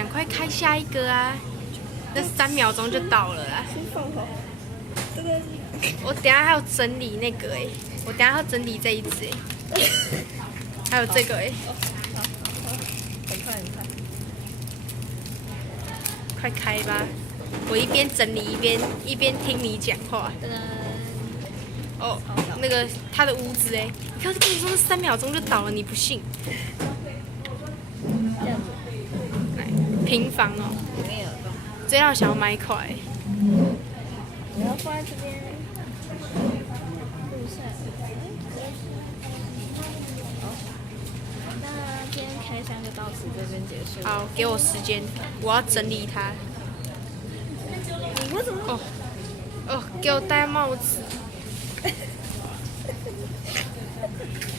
赶快开下一个啊！那3秒钟就到了啦。这个我等下还要整理那个我等下要整理这一只还有这个很快很快，快开吧！我一边整理一边听你讲话。哦，那个他的屋子你看，跟你说3秒钟就倒了，你不信？这样子，来，平房哦，里面有洞，这让我想要买一块。我要放在这边，路上。好，那今天开箱就到此这边结束。好，给我时间，我要整理它。你为什么？哦，给我戴帽子。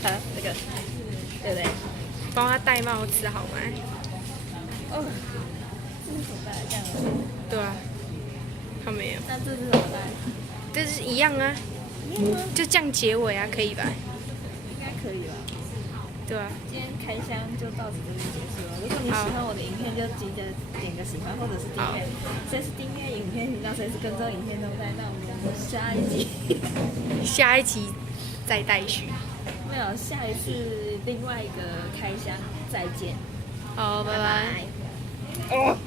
好，这个，对不对？帮他戴帽子好吗？哦，这是怎么戴？这样子。对啊，他没有。那这是怎么戴？这是一样啊，就这样结尾啊，可以吧？应该可以吧？对啊。今天开箱就到此这边结束了。如果你喜欢我的影片，就记得点个喜欢或者是订阅。谁是订阅影片频道，谁是跟踪影片都在。那我们下一集再待续。没有，下一次另外一个开箱再见。好，拜拜。哦。